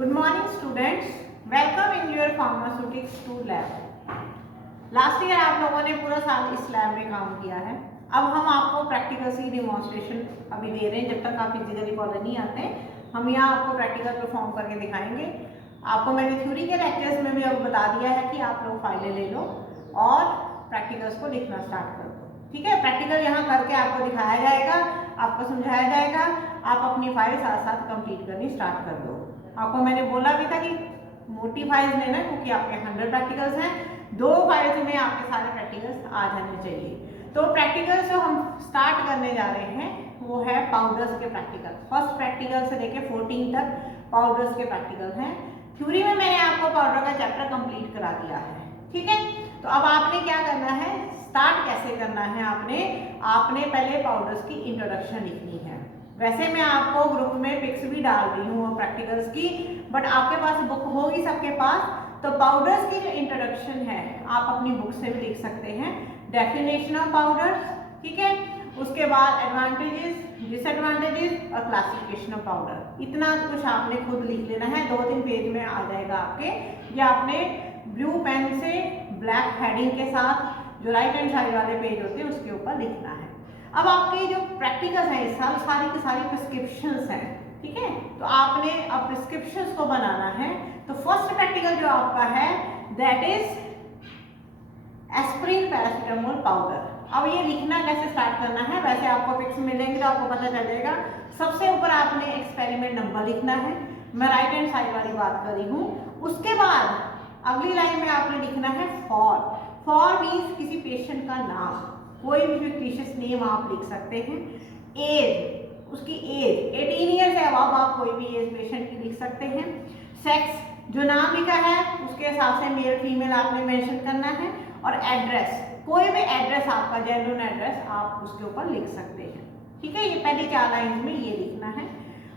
Good morning students. Welcome in your pharmaceutics 2 lab. Last year आप लोगों ने पूरा साल इस लैब में काम किया है। अब हम आपको प्रैक्टिकल सी डिमॉन्स्ट्रेशन अभी दे रहे हैं। जब तक आप फिजिकली कॉलेज नहीं आते हम यहाँ आपको प्रैक्टिकल परफॉर्म करके दिखाएंगे। आपको मैंने थ्योरी के लेक्चर्स में भी अब बता दिया है कि आप लोग फाइलें ले लो और प्रैक्टिकल्स को लिखना स्टार्ट कर दो। ठीक है, प्रैक्टिकल यहाँ करके आपको दिखाया जाएगा, आपको समझाया जाएगा, आप अपनी फाइल साथ साथ कंप्लीट करनी स्टार्ट कर दो। आपको मैंने बोला भी था कि मोटी फाइल्स लेना क्योंकि आपके 100 प्रैक्टिकल्स हैं, 2 फाइल्स में आपके सारे प्रैक्टिकल्स आ जाने चाहिए। तो प्रैक्टिकल्स जो हम स्टार्ट करने जा रहे हैं वो है पाउडर्स के प्रैक्टिकल। फर्स्ट प्रैक्टिकल से लेके 14 तक पाउडर्स के प्रैक्टिकल हैं। थ्योरी में मैंने आपको पाउडर का चैप्टर कंप्लीट करा दिया है। ठीक है, तो अब आपने क्या करना है, स्टार्ट कैसे करना है, आपने पहले पाउडर्स की इंट्रोडक्शन लिखनी है। वैसे मैं आपको ग्रुप में पिक्स भी डाल रही हूँ प्रैक्टिकल्स की, बट आपके पास बुक होगी सबके पास, तो पाउडर्स की जो इंट्रोडक्शन है आप अपनी बुक से भी लिख सकते हैं। डेफिनेशन ऑफ पाउडर्स, ठीक है, उसके बाद एडवांटेजेस, डिसएडवांटेजेस और क्लासिफिकेशन ऑफ पाउडर। इतना कुछ आपने खुद लिख लेना है, 2-3 पेज में आ जाएगा आपके। या आपने ब्लू पेन से ब्लैक हेडिंग के साथ जो राइट हैंड साइड वाले पेज होते हैं उसके ऊपर लिखना है। अब आपके जो प्रैक्टिकल्स हैं इस साल सारी की सारी प्रिस्क्रिप्शंस हैं। ठीक है, तो आपने अब प्रिस्क्रिप्शंस को बनाना है। तो फर्स्ट प्रैक्टिकल जो आपका है that is aspirin paracetamol powder. अब ये लिखना कैसे स्टार्ट करना है, वैसे आपको पिक्स मिलेंगे तो आपको पता चल जाएगा। सबसे ऊपर आपने एक्सपेरिमेंट नंबर लिखना है, मैं राइट हैंड साइड वाली बात कर रही हूँ। उसके बाद अगली लाइन में आपने लिखना है फॉर मीन्स किसी पेशेंट का नाम, कोई भी फिक्टिशियस नेम आप लिख सकते हैं। एज, उसकी एज 18 ईयर से अब आप कोई भी एज पेशेंट की लिख सकते हैं। सेक्स, जो नाम लिखा है उसके हिसाब से मेल फीमेल आपने मेंशन करना है। और एड्रेस, कोई भी एड्रेस आपका जेन्युइन एड्रेस आप उसके ऊपर लिख सकते हैं। ठीक है, ये पहली 4 लाइन में ये लिखना है।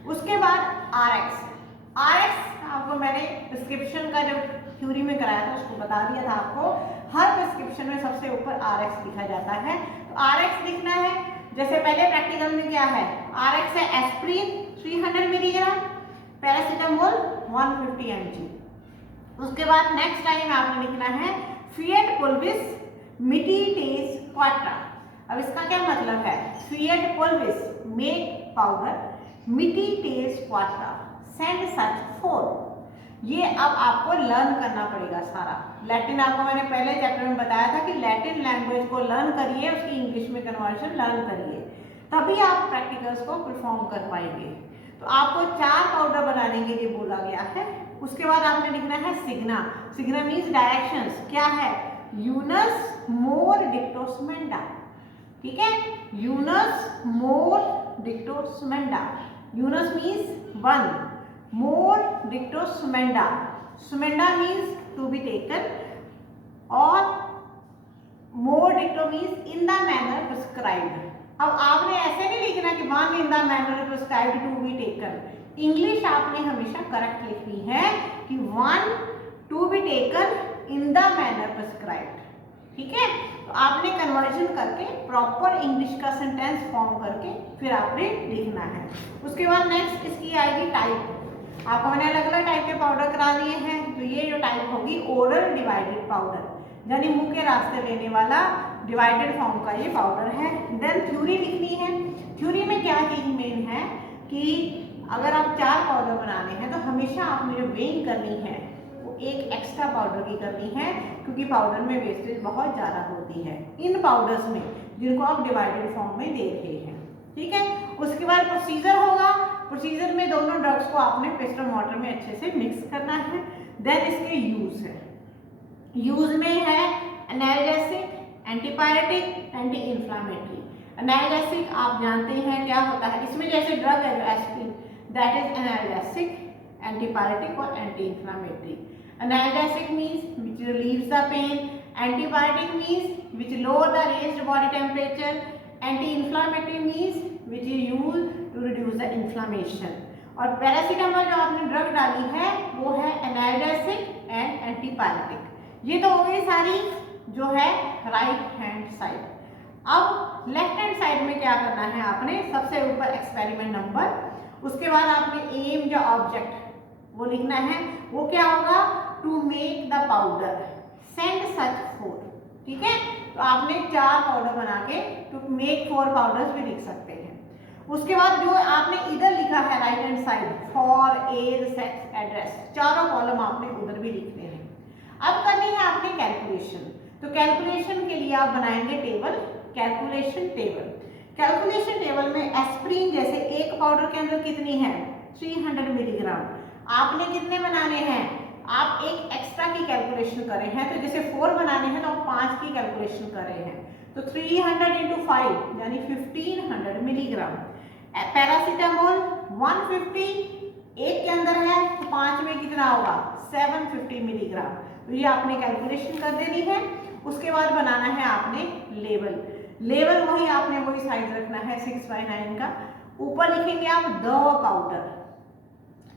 उसके बाद आरएक्स आपको मैंने प्रिस्क्रिप्शन का जो थ्योरी में कराया था उसको बता दिया था आपको। हर प्रिस्क्रिप्शन में सबसे ऊपर आरएक्स लिखा जाता है, तो आरएक्स लिखना है। जैसे पहले प्रैक्टिकल में क्या है, आरएक्स है एस्प्रिन 300 मिलीग्राम, पैरासीटामोल 150 mg। उसके बाद नेक्स्ट लाइन में आपने लिखना है फिएट पुल्विस मिटिटेस क्वाट्रा। अब इसका क्या मतलब है, फिएट पुल्विस मेक पाउडर, मिटिटेस क्वाट्रा सेंड सच फॉर। ये अब आपको लर्न करना पड़ेगा सारा। लैटिन आपको मैंने पहले चैप्टर में बताया था कि लैटिन लैंग्वेज को लर्न करिए, उसकी इंग्लिश में कन्वर्जन लर्न करिए, तभी आप प्रैक्टिकल्स को परफॉर्म कर पाएंगे। तो आपको 4 पाउडर बनाने के लिए बोला गया है। उसके बाद आपने लिखना है सिग्ना मीन्स डायरेक्शंस। क्या है, यूनस मोर डिक्टोसमेंडा। ठीक है, यूनस मोर डिक्टोसमेंडा। यूनस मीन्स 1, मोर डिक्टोसमेंडा, सुमेंडा मीन्स टू बी टेकन, और मोर डिक्टो means in the manner prescribed. अब आपने ऐसे नहीं लिखना कि 1 in the manner prescribed to be taken. English आपने हमेशा करेक्ट लिखनी है कि 1 to be taken in the manner prescribed. ठीक है, तो आपने कन्वर्जन करके प्रॉपर इंग्लिश का सेंटेंस फॉर्म करके फिर आपने लिखना है। उसके बाद नेक्स्ट इसकी आएगी टाइप। आपको मैंने अलग अलग टाइप के पाउडर करा दिए हैं, तो ये जो टाइप होगी ओरल डिवाइडेड पाउडर, यानी मुंह के रास्ते लेने वाला डिवाइडेड फॉर्म का ये पाउडर है। देन थ्योरी लिखनी है। थ्योरी में क्या चीज मेन है कि अगर आप 4 पाउडर बनाने हैं तो हमेशा आपने जो वेइंग करनी है वो एक एक्स्ट्रा पाउडर की करनी है, क्योंकि पाउडर में वेस्टेज बहुत ज़्यादा होती है इन पाउडर्स में जिनको आप डिवाइडेड फॉर्म में दे रहे हैं। ठीक है, उसके बाद प्रोसीजर होगा। प्रोसीजर में दोनों ड्रग्स को आपने पेस्टल मॉर्टर में अच्छे से मिक्स करना है। देन इसके यूज है, यूज में है analgesic, antipyretic, anti inflammatory. Analgesic आप जानते हैं क्या होता है, इसमें जैसे ड्रग है aspirin that is analgesic, antipyretic और anti inflammatory. Analgesic means which relieves the pain, antipyretic means which lower the raised body temperature, anti inflammatory means which is used to reduce the inflammation. और paracetamol जो आपने drug डाली है वो है analgesic and antipyretic. ये तो हो गई सारी जो है राइट हैंड साइड। अब लेफ्ट हैंड साइड में क्या करना है, आपने सबसे ऊपर एक्सपेरिमेंट नंबर, उसके बाद आपने एम या ऑब्जेक्ट वो लिखना है। वो क्या होगा, to make the powder send such 4, ठीक है। तो आपने 4 पाउडर बना के टू मेक 4 पाउडर्स भी लिख सकते हैं। उसके बाद जो आपने इधर लिखा है right hand side, for, age, sex, address, चारों कॉलम आपने उधर भी लिखने हैं। अब करनी है आपने कैलकुलेशन। तो कैलकुलेशन के लिए आप बनाएंगे table, calculation table. Calculation table में एस्प्रिन जैसे एक पाउडर के अंदर कितनी है, 300 मिलीग्राम, आपने कितने बनाने हैं, आप एक एक्स्ट्रा की कैलकुलेशन करे हैं। तो जैसे 4 बनाने हैं तो आप 5 की कैलकुलेशन कर रहे हैं। तो 300 इंटू 5 यानी 1500 मिलीग्राम। पैरासीटामोल 150 एक के अंदर है, तो 5 में कितना होगा, 750 मिलीग्राम। तो ये आपने कैलकुलेशन कर देनी है। उसके बाद बनाना है आपने लेवल। लेवल वही आपने वही साइज रखना है 6/9 का। ऊपर लिखेंगे आप द पाउडर,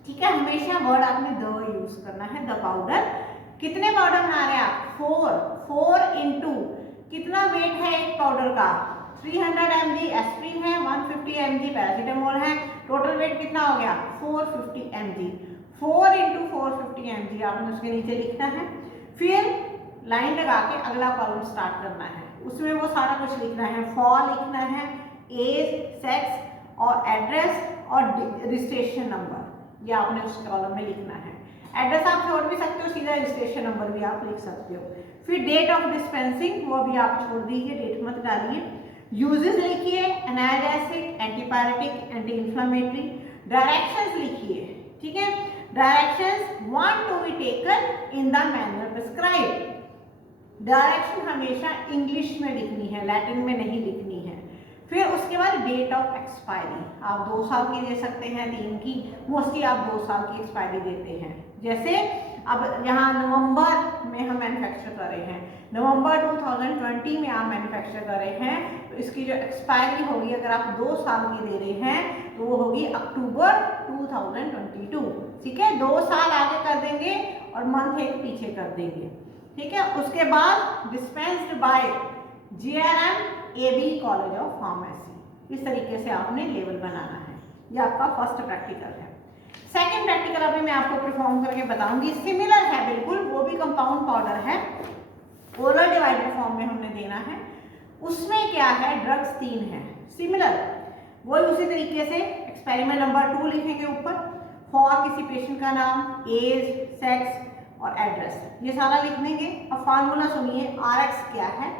ठीक है, हमेशा वर्ड आपने द यूज करना है, द पाउडर। कितने पाउडर बना रहे हैं आप, 4 इंटू कितना वेट है एक पाउडर का, 300 mg एस्प्रिन है, 150 mg पैरासीटामोल है, टोटल वेट कितना हो गया 450 mg। 4 इंटू 450 mg आपने उसके नीचे लिखना है। फिर लाइन लगा के अगला कॉलम स्टार्ट करना है, उसमें वो सारा कुछ लिखना है। फॉर लिखना है, एज, सेक्स और एड्रेस और रजिस्ट्रेशन नंबर, ये आपने उस कॉलम में लिखना है। एड्रेस आप छोड़ भी सकते हो, सीधा रजिस्ट्रेशन नंबर भी आप लिख सकते हो। फिर डेट ऑफ डिस्पेंसिंग वो भी आप छोड़ दीजिए, डेट मत डालिए। यूजेस लिखिए, analgesic, antipyretic, anti inflammatory. Directions लिखिए, ठीक है, directions want to be taken in the manner prescribed. Direction हमेशा इंग्लिश में लिखनी है, लैटिन में नहीं लिखनी है। फिर उसके बाद डेट ऑफ एक्सपायरी, आप 2 साल की दे सकते हैं, 3 की, मोस्टली आप 2 साल की एक्सपायरी देते हैं। जैसे अब यहाँ नवंबर में हम मैन्युफैक्चर कर रहे हैं, नवंबर 2020 में आप मैन्युफैक्चर कर रहे हैं, तो इसकी जो एक्सपायरी होगी अगर आप 2 साल की दे रहे हैं तो वो होगी अक्टूबर 2022, ठीक है। 2 साल आगे कर देंगे और मंथ एक पीछे कर देंगे, ठीक है। उसके बाद dispensed by GRM AB college of pharmacy. इस तरीके से आपने लेवल बनाना है। ये आपका फर्स्ट प्रैक्टिकल है। सेकंड प्रैक्टिकल अभी मैं आपको परफॉर्म करके बताऊंगी, सिमिलर है बिल्कुल, वो भी कंपाउंड पाउडर है, ओरल डिवाइडेड फॉर्म में हमने देना है। उसमें क्या है, ड्रग्स 3 है, सिमिलर वही उसी तरीके से। एक्सपेरिमेंट नंबर 2 लिखेंगे ऊपर, फॉर किसी पेशेंट का नाम, एज, सेक्स और एड्रेस, ये सारा लिख देंगे। अब फार्मूला सुनिए, RX क्या है,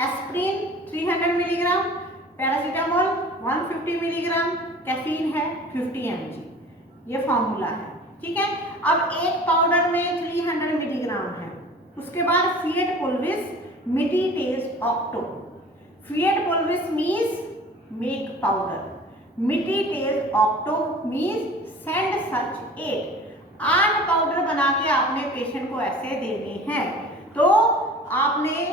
aspirin 300 milligram, paracetamol 150 milligram, caffeine है 50 mg, ये फार्मूला है, ठीक है। अब एक पाउडर में 300 मिलीग्राम है। उसके बाद फिएट पुल्विस मिटीटेज ऑक्टो। फिएट पुल्विस मीन्स मेक पाउडर, मिटीटेज ऑक्टो मीन्स सेंड सच 8 पाउडर बना के आपने पेशेंट को ऐसे देने हैं। तो आपने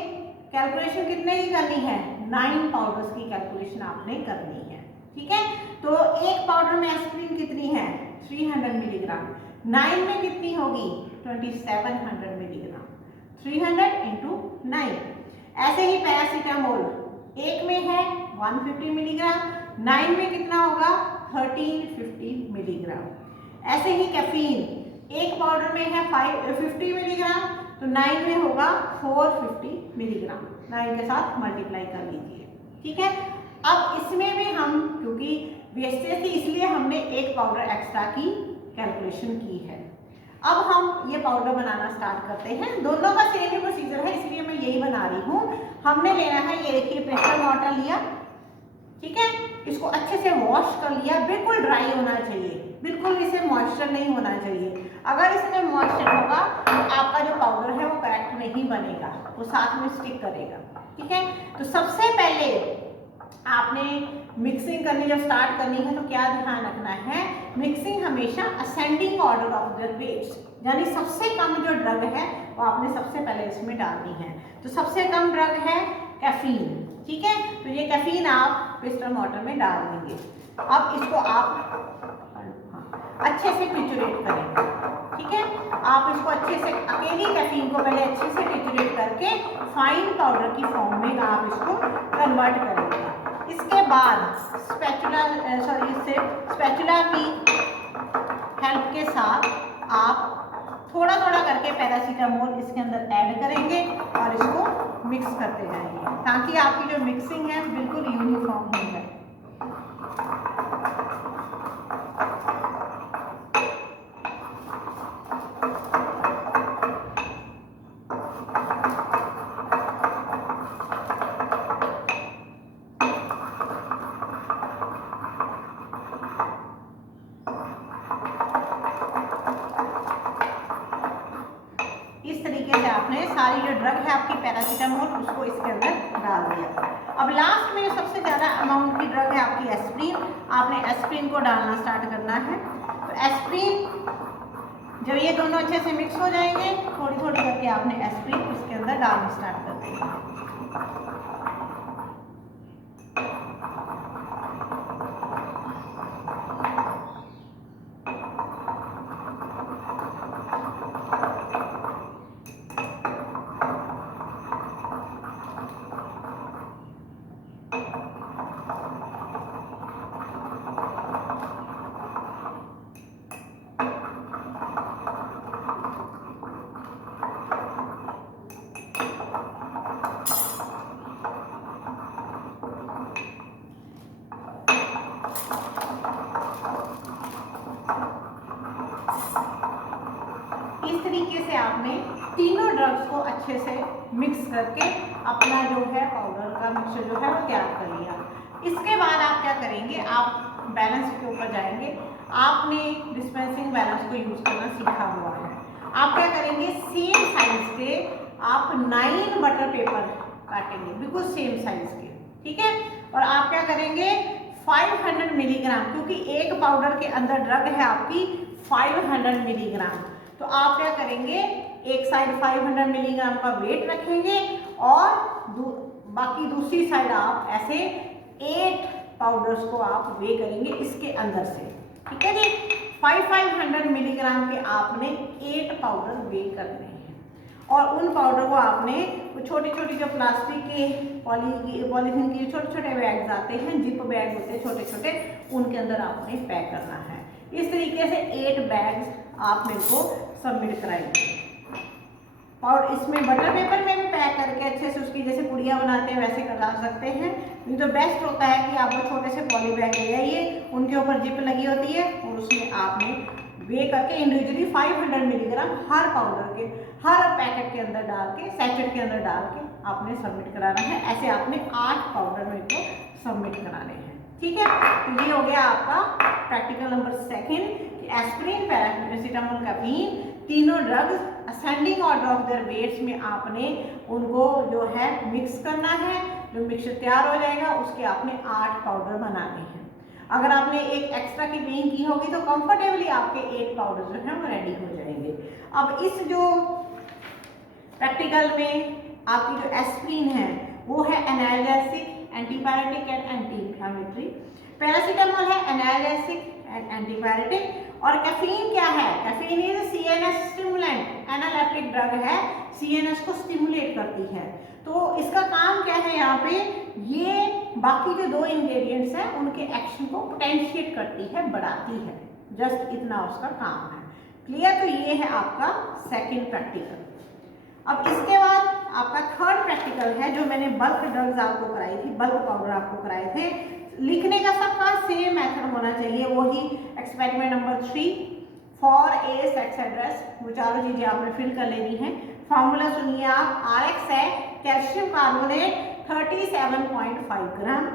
कैलकुलेशन कितने की करनी है, 9 पाउडर्स की कैलकुलेशन आपने करनी है, ठीक है। तो एक पाउडर में एस्प्रिन कितनी है, 300 मिलीग्राम, 9 में कितनी होगी, 2700 मिलीग्राम, 300 इंटू 9। ऐसे ही पैरासीटामोल एक में है 150 मिलीग्राम, 9 में कितना होगा 1350 मिलीग्राम। ऐसे ही कैफीन एक पाउडर में है 50 मिलीग्राम, तो 9 में होगा 450 मिलीग्राम, 9 के साथ मल्टीप्लाई कर लीजिए, ठीक है। अब इसमें भी हम क्योंकि वेस्टेज थी इसलिए हमने एक पाउडर एक्स्ट्रा की कैलकुलेशन की है। अब हम ये पाउडर बनाना स्टार्ट करते हैं। दोनों का सेम ही प्रोसीजर है इसलिए मैं यही बना रही हूँ। हमने लेना है, ये देखिए प्रेशर वाटर लिया, ठीक है, इसको अच्छे से वॉश कर लिया, बिल्कुल ड्राई होना चाहिए, बिल्कुल इसे मॉइस्चर नहीं होना चाहिए। अगर इसमें मॉइस्चर होगा तो आपका जो पाउडर है वो करेक्ट नहीं बनेगा, वो साथ में स्टिक करेगा, ठीक है। तो सबसे पहले आपने मिक्सिंग करनी जब स्टार्ट करनी है तो क्या ध्यान रखना है, मिक्सिंग हमेशा ascending order of the weights, यानी सबसे कम जो ड्रग है वो आपने सबसे पहले इसमें डालनी है। तो सबसे कम ड्रग है कैफीन, ठीक है, तो ये कैफीन आप पिस्टल वाटर में डाल देंगे। अब इसको आप अच्छे से ट्रिचुरेट करेंगे, ठीक है। आप इसको अच्छे से अकेली कैफीन को पहले अच्छे से ट्रिचुरेट करके फाइन पाउडर की फॉर्म में आप इसको कन्वर्ट करेंगे। इसके बाद स्पैचुला की हेल्प के साथ थोड़ा थोड़ा करके पैरासीटामोल इसके अंदर ऐड करेंगे और इसको मिक्स करते जाएंगे ताकि आपकी जो मिक्सिंग है बिल्कुल यूनिफॉर्म हो जाए। इस तरीके से आपने सारी जो ड्रग है आपकी पैरासीटामोल उसको इसके अंदर डाल दिया। अब लास्ट में जो सबसे ज़्यादा अमाउंट की ड्रग है आपकी एस्प्रिन, आपने एस्प्रिन को डालना स्टार्ट करना है। तो एस्प्रिन जब ये दोनों अच्छे से मिक्स हो जाएंगे थोड़ी थोड़ी करके आपने एस्प्रिन इसके अंदर डालना स्टार्ट कर देना। इस तरीके से आपने तीनों ड्रग्स को अच्छे से मिक्स करके अपना जो है पाउडर का मिक्सचर जो है वो तैयार कर लिया। इसके बाद आप क्या करेंगे, आप बैलेंस के ऊपर जाएंगे। आपने डिस्पेंसिंग बैलेंस को यूज करना सीखा हुआ है। आप क्या करेंगे, सेम साइज के आप 9 बटर पेपर काटेंगे, बिल्कुल सेम साइज के, ठीक है। और आप क्या करेंगे 500 मिलीग्राम, क्योंकि एक पाउडर के अंदर ड्रग है आपकी 500 मिलीग्राम, तो आप क्या करेंगे एक साइड 500 मिलीग्राम का वेट रखेंगे और बाकी दूसरी साइड आप ऐसे 8 पाउडर्स को आप वे करेंगे इसके अंदर से, ठीक है जी। 500 मिलीग्राम के आपने 8 पाउडर वे करने हैं और उन पाउडर को आपने छोटी छोटी जो प्लास्टिक के पॉलीथीन के छोटे छोटे बैग्स आते हैं, जिप बैग होते हैं छोटे छोटे, उनके अंदर आपने पैक करना है। इस तरीके से 8 बैग्स आप मेरे को सबमिट कराएंगे और इसमें बटर पेपर में भी पैक करके अच्छे से उसकी जैसे पुड़िया बनाते हैं वैसे करा सकते हैं। ये तो बेस्ट होता है कि आप वो छोटे से पॉली बैग ले आइए, उनके ऊपर जिप लगी होती है और उसमें आपने वे करके इंडिविजुअली 500 मिलीग्राम हर पाउडर के हर पैकेट के अंदर डाल के, सैचेट के अंदर डाल के आपने सबमिट कराना है। ऐसे आपने 8 पाउडर मेरे को सबमिट कराने हैं, ठीक है। तो ये हो गया आपका प्रैक्टिकल नंबर 2 कि एस्प्रिन, पैरासीटामोल, कैफीन तीनों drugs ascending order of their weights में आपने उनको जो है मिक्स करना है। जो मिक्सचर तैयार हो जाएगा उसके आपने 8 पाउडर बनाने हैं। अगर आपने एक एक्स्ट्रा की वेइंग की होगी तो कंफर्टेबली आपके 8 पाउडर जो है वो रेडी हो जाएंगे। अब इस जो प्रैक्टिकल में आपकी जो एस्प्रिन है वो है analgesic, antipyretic and anti inflammatory. Paracetamol है एनाल्जेसिक एंड एंटीपायरेटिक। और कैफीन क्या है, caffeine is CNS stimulant, analeptic drug है, सीएनएस को स्टिमुलेट करती है। तो इसका काम क्या है, यहाँ पे ये बाकी जो 2 इंग्रेडिएंट्स हैं उनके एक्शन को पोटेंशिएट करती है, बढ़ाती है, जस्ट इतना उसका काम है। क्लियर। तो ये है आपका 2nd प्रैक्टिकल। अब इसके बाद आपका 3rd प्रैक्टिकल है जो मैंने बल्क ड्रग्स आपको कराई थी, बल्क पाउडर आपको कराए थे। लिखने का सबका सेम मेथड होना चाहिए, वही experiment number 3 for a sex address, वो चारों चीजें आपने फिल कर लेनी है। फॉर्मूला सुनिए आप, RX है कैल्शियम कार्बोनेट 37.5 ग्राम,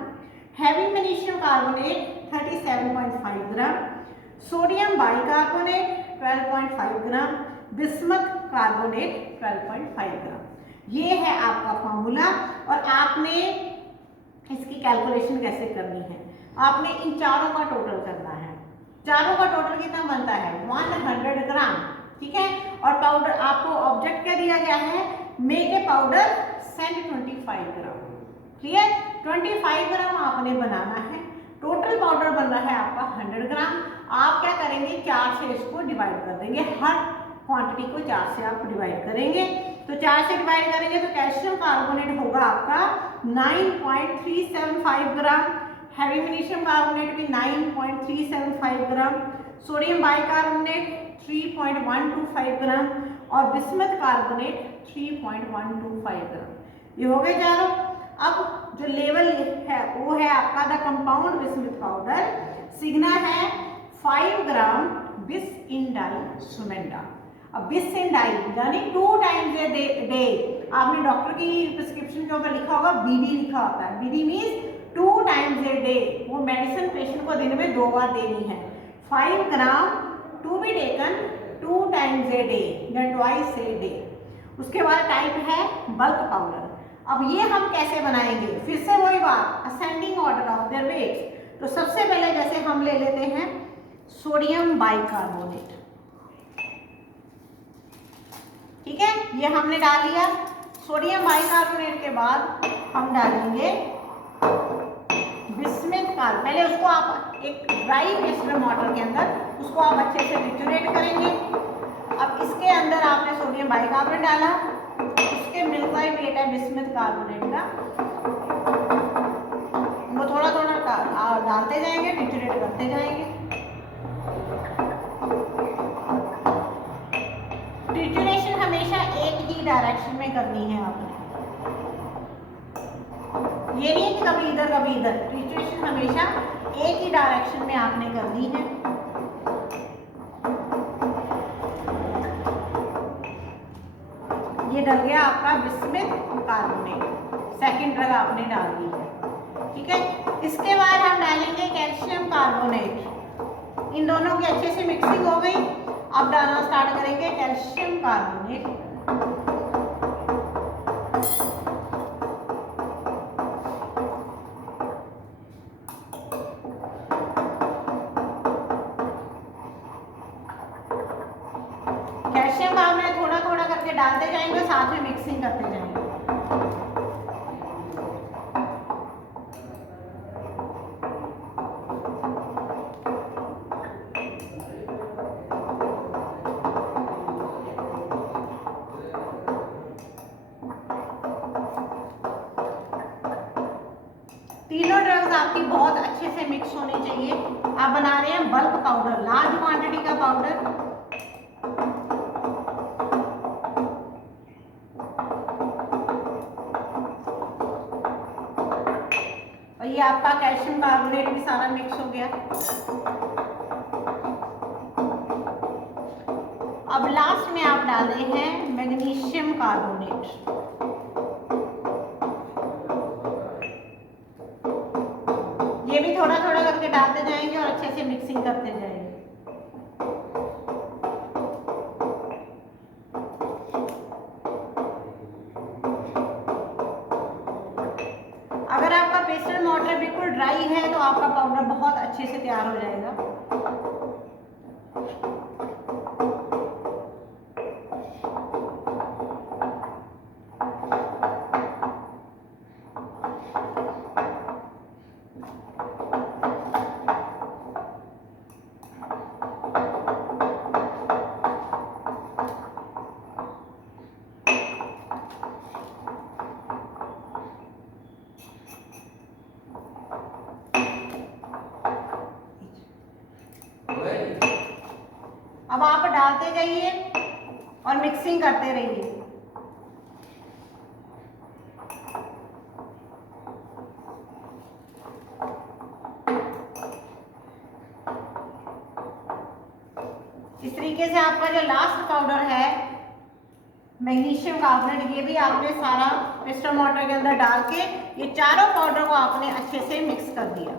हैवी मैग्नीशियम कार्बोनेट 37.5 ग्राम, सोडियम बाइकार्बोनेट 12.5 ग्राम, बिस्मथ कार्बोनेट 12.5 ग्राम। ये है आपका फॉर्मूला। और आपने इसकी कैलकुलेशन कैसे करनी है, आपने इन चारों का टोटल करना है। चारों का टोटल कितना बनता है 100 ग्राम, ठीक है। और पाउडर आपको ऑब्जेक्ट क्या दिया गया है, make a powder send 25 gram, clear. 25 ग्राम आपने बनाना है। टोटल पाउडर बन रहा है आपका 100 ग्राम। आप क्या करेंगे 4 से इसको डिवाइड कर देंगे, हर क्वांटिटी को 4 से आप डिवाइड करेंगे। तो 4 से डिवाइड करेंगे तो कैल्शियम कार्बोनेट होगा आपका 9.375 ग्राम, हैवी मैग्नीशियम कार्बोनेट भी 9.375 ग्राम, सोडियम बाइकार्बोनेट 3.125 ग्राम और बिस्मथ कार्बोनेट 3.125 ग्राम। ये हो गए चारों। अब जो लेवल है वो है आपका the compound bismuth powder, sigma है 5 ग्राम बिस इन डाई सुमेंडा। अब बिस इन डाई यानी 2 टाइम्स ए डे। आपने डॉक्टर की प्रिस्क्रिप्शन के ऊपर लिखा होगा बीडी लिखा होता है, BD means 2 times a day. वो मेडिसिन पेशेंट को दिन में 2 बार देनी है। 5 gram to be taken 2 times a day या ट्वाइस ए डे। उसके बाद टाइप है बल्क पाउडर। अब ये हम कैसे बनाएंगे, फिर से वही बात, ascending order of their weights. तो सबसे पहले जैसे हम ले लेते हैं सोडियम बाइकार्बोनेट, ठीक है, ये हमने डाल लिया। सोडियम बाइकार्बोनेट के बाद हम डालेंगे बिस्मथ कार्बोनेट। पहले उसको आप एक ड्राई पेस्टर मॉडल के अंदर उसको आप अच्छे से ट्रिचुरेट करेंगे। अब इसके अंदर आपने सोडियम बाइकार्बोनेट डाला, उसके मिलता ही वेट है बिस्मथ कार्बोनेट का, वो थोड़ा थोड़ा डालते जाएंगे, ट्रिचुरेट करते जाएंगे। ट्रिचुरेशन हमेशा एक ही डायरेक्शन में करनी है आपने, ये नहीं कि कभी इधर कभी इधर। ट्रिचुरेशन हमेशा एक ही डायरेक्शन में आपने करनी है। ये डल गया आपका बिस्मथ कार्बोनेट, सेकंड ड्रग आपने डाल दी है, ठीक है। इसके बाद हम डालेंगे कैल्शियम कार्बोनेट। इन दोनों की अच्छे से मिक्सिंग हो गई। अब डालना स्टार्ट करेंगे कैल्शियम कार्बोनेट। कैल्शियम कार्बोनेट थोड़ा थोड़ा करके डालते जाएंगे, साथ में मिक्सिंग करते जाएंगे। तीनों ड्रग्स आपकी बहुत अच्छे से मिक्स होनी चाहिए। आप बना रहे हैं बल्क पाउडर, लार्ज क्वांटिटी का पाउडर। और ये आपका कैल्शियम कार्बोनेट भी सारा मिक्स हो गया। अब लास्ट में आप डाल रहे हैं मैग्नीशियम कार्बोनेट। ये भी थोड़ा थोड़ा करके डालते जाएंगे और अच्छे से मिक्सिंग करते जाएंगे। अगर आपका पेस्टल मॉर्टर बिल्कुल ड्राई है तो आपका पाउडर बहुत अच्छे से तैयार हो जाएगा। अब आप डालते जाइए और मिक्सिंग करते रहिए। इस तरीके से आपका जो लास्ट पाउडर है मैग्नीशियम कार्बोनेट, ये भी आपने सारा पेस्टल मॉर्टर के अंदर डाल के ये चारों पाउडर को आपने अच्छे से मिक्स कर दिया,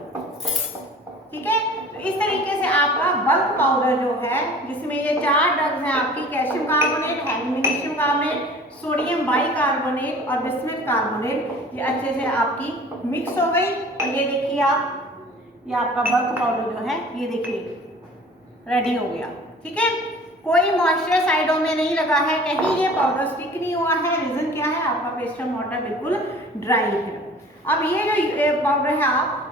ठीक है। तो इस तरीके से आपका बल्क पाउडर जो है, जिसमें ये 4 ड्रग्स हैं आपकी, calcium carbonate, magnesium carbonate, sodium bicarbonate और बिस्मथ कार्बोनेट, ये अच्छे से आपकी मिक्स हो गई। और ये देखिए आप, ये आपका बल्क पाउडर जो है ये देखिए रेडी हो गया, ठीक है। कोई मॉइस्चर साइडों में नहीं लगा है, कहीं ये पाउडर स्टिक नहीं हुआ है। रीजन क्या है, आपका पेस्टल मॉर्टर बिल्कुल ड्राई है। अब ये जो पाउडर है आप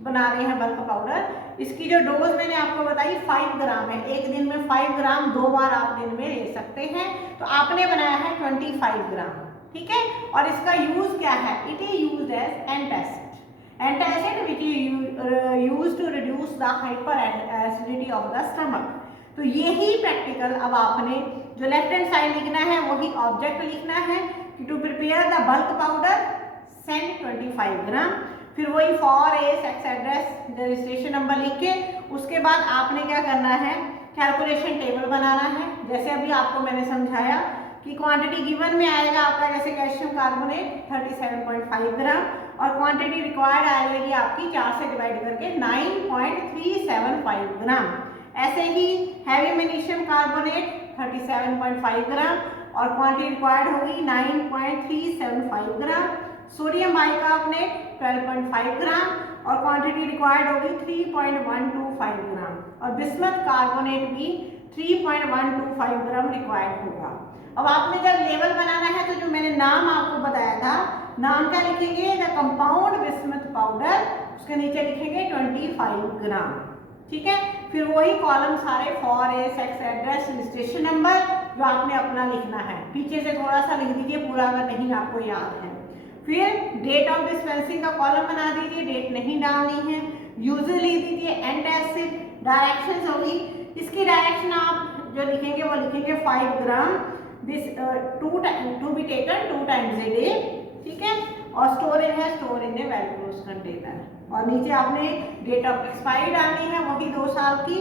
बना रहे हैं बल्क पाउडर, इसकी जो डोज मैंने आपको बताई 5 ग्राम है। एक दिन में 5 ग्राम 2 बार आप दिन में ले सकते हैं। तो आपने बनाया है 25 ग्राम, ठीक है। और इसका यूज क्या है, it is used as antacid. Antacid which use to reduce the hyper acidity of the stomach. तो यही प्रैक्टिकल अब आपने जो लेफ्ट हैंड साइड लिखना है वही ऑब्जेक्ट लिखना है कि to prepare the bulk powder send 25 gram. फिर वही for a sex address registration number लिख के उसके बाद आपने क्या करना है, कैलकुलेशन टेबल बनाना है। जैसे अभी आपको मैंने समझाया कि क्वांटिटी गिवन में आएगा आपका, जैसे कैल्शियम कार्बोनेट 37.5 ग्राम और क्वांटिटी रिक्वायर्ड आ जाएगी आपकी 4 से डिवाइड करके 9.375 ग्राम। ऐसे ही हैवी मैग्नीशियम कार्बोनेट 37.5 ग्राम और क्वांटिटी रिक्वायर्ड होगी 9.375 ग्राम। सोडियम बाइकार्बोनेट 12.5 ग्राम और क्वांटिटी रिक्वायर्ड होगी 3.125 ग्राम और बिस्मथ कार्बोनेट भी 3.125 ग्राम रिक्वायर्ड होगा। अब आपने जब लेवल बनाना है तो जो मैंने नाम आपको बताया था, नाम क्या लिखेंगे, द कंपाउंड बिस्मथ पाउडर, उसके नीचे लिखेंगे 25 ग्राम। ठीक है, फिर वही कॉलम सारे for a sex address registration number जो आपने अपना लिखना है, पीछे से थोड़ा सा लिख दीजिए पूरा अगर नहीं आपको याद है। फिर डेट ऑफ डिस्पेंसिंग का कॉलम बना दीजिए, डेट नहीं डालनी है, यूजर लिख दीजिए, एंटासिड, डायरेक्शंस होगी, इसकी डायरेक्शन आप जो लिखेंगे वो लिखेंगे 5 ग्राम, this to be taken 2 times a day. ठीक है, और स्टोरेज है, store in a well closed container, और नीचे आपने डेट ऑफ एक्सपायरी डालनी है वही 2 साल की,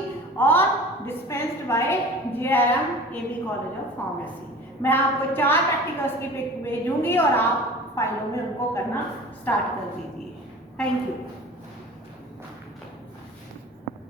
और dispensed by JRM AB college of pharmacy. मैं आपको 4 प्रैक्टिकल्स की पिक भेजूंगी और आप फाइलों में उनको करना स्टार्ट कर दीजिए। Thank you.